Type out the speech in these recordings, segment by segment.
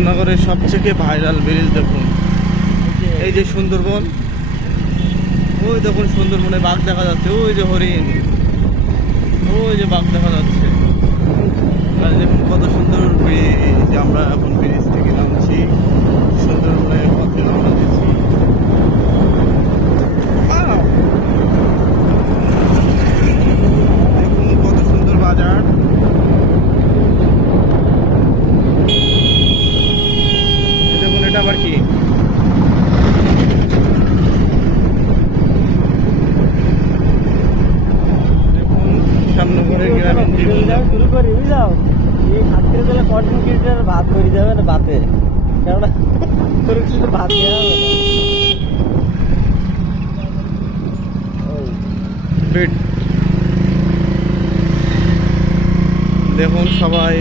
শ্যামনগরের সবথেকে viral bridge দেখুন। এই যে সুন্দরবন, ওই দেখুন সুন্দরবনে বাঘ দেখা যাচ্ছে, ওই যে হরিণ, ওই যে বাঘ দেখা যাচ্ছে। কত সুন্দর আমরা এখন ব্রিজ থেকে নামছি সুন্দরবনের পথে রওনা দিচ্ছি Wow! দেখুন কত সুন্দর বাজার এই দেখুন এটা আবার কি দেখুন শ্যামনগরের গ্রামীণ জীবন শুরু করি বুঝলাম এই খেতে গেলে কটন কিলোমিটার ভাত ভরি যাবে না ভাতে কেননা তোর ভাত দেওয়া হবে দেখুন সবাই।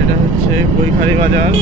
এটা হচ্ছে কৈখারি বাজার।